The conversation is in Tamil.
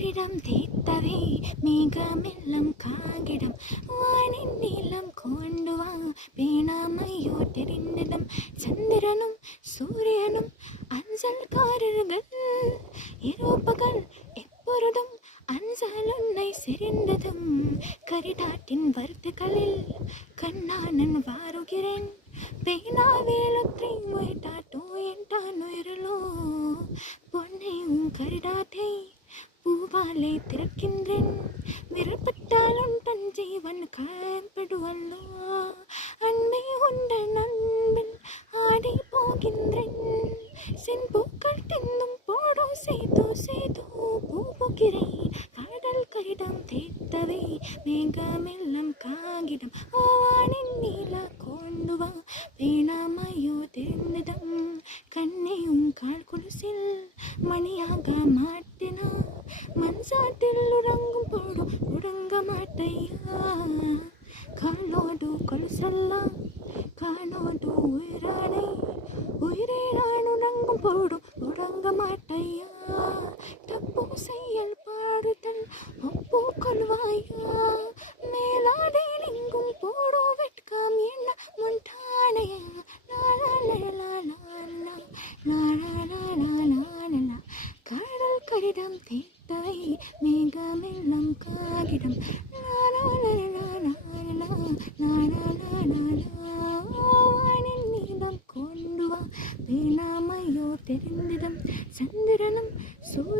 கரிடம் தேத்தவே மேகமெல்லாம் காகிடம் வானின் நீளம் கொண்டு வா பேணாமையோ தெரிந்திடம் சந்திரனும் சூரியனும் அஞ்சல்காரர்கள் இருப்பகல் எப்பொழுதும் அஞ்சல் உன்னை செறிந்ததும் கரிடாட்டின் வருத்துகளில் கண்ணானன் வாருகிறேன் பேனாவேலத்தை முயட்டாட்டோ என்றான் உயிரலோ பொன்னை உன் கரிடாட்டை பூவாலை திறக்கின்றேன் விரல்பட்டாலும் தன் ஜீவன் காயப்படுவல்லோ அன்பை உண்ட நண்பில் ஆடி போகின்றேன் சென்பூக்கள் தின்னும் போடோ சேதோ சேதோ பூப்புகிறேன் கடல் கரிடம் தேத்தவே மேகமெல்லாம் காகிடம் வானின் நீல கொண்டு வா பேணாமையோ தெரிந்ததம் கண்ணை உன் கால் குலுசில் மணியாக மாட்டினா மன்சாட்டில் உறங்கும் போடும் உறங்க மாட்டையா காலோடு கொலுசெல்லாம் காணோடு உயிரானை உயிரே நான் உறங்கும் போடும் உறங்க மாட்டையா தப்பு செயல் பாடுதல் ஒப்பு கொள்வாயா மேலாடை எங்கும் போடோ வெட்கம் என்ன முண்டானையா கடல் கரிடம் தேத்தவை மேகமெல்லாம் காகிடம் வானின் நீளம் கொண்டு வா பேணாமையோ தெரிந்திடம் சந்திரனும் சூரிய